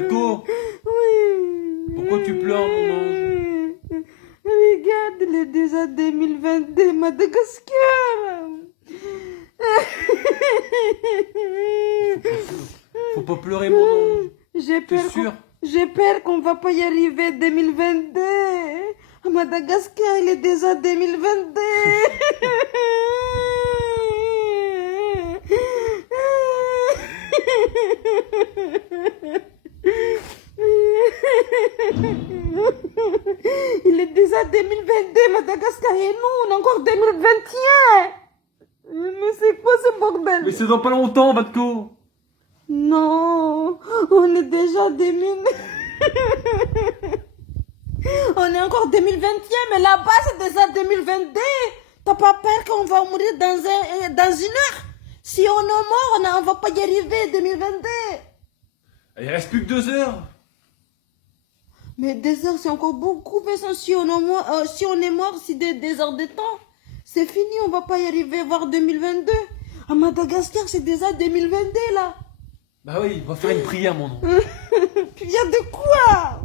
Matko, Oui. pourquoi tu pleures, mon ange? Regarde, il est déjà 2022, Madagascar. Faut pas pleurer, mon ange. J'ai T'es peur sûr? j'ai peur qu'on va pas y arriver 2022. À Madagascar, il est déjà 2022. Il est déjà 2022, Madagascar, et nous, on est encore 2021. Mais c'est quoi ce bordel? Mais c'est dans pas longtemps, Matko. Non, on est déjà 2000. On est encore 2021, mais là-bas c'est déjà 2022. T'as pas peur qu'on va mourir dans une heure? Si on est mort, on va pas y arriver 2022. Il reste plus que 2 heures. Mais 2 heures c'est encore beaucoup, mais si on est mort, c'est des heures de temps. C'est fini, on va pas y arriver voir 2022. À Madagascar c'est déjà 2022 là. Bah oui, on va faire une prière, mon ange. Puis y a de quoi?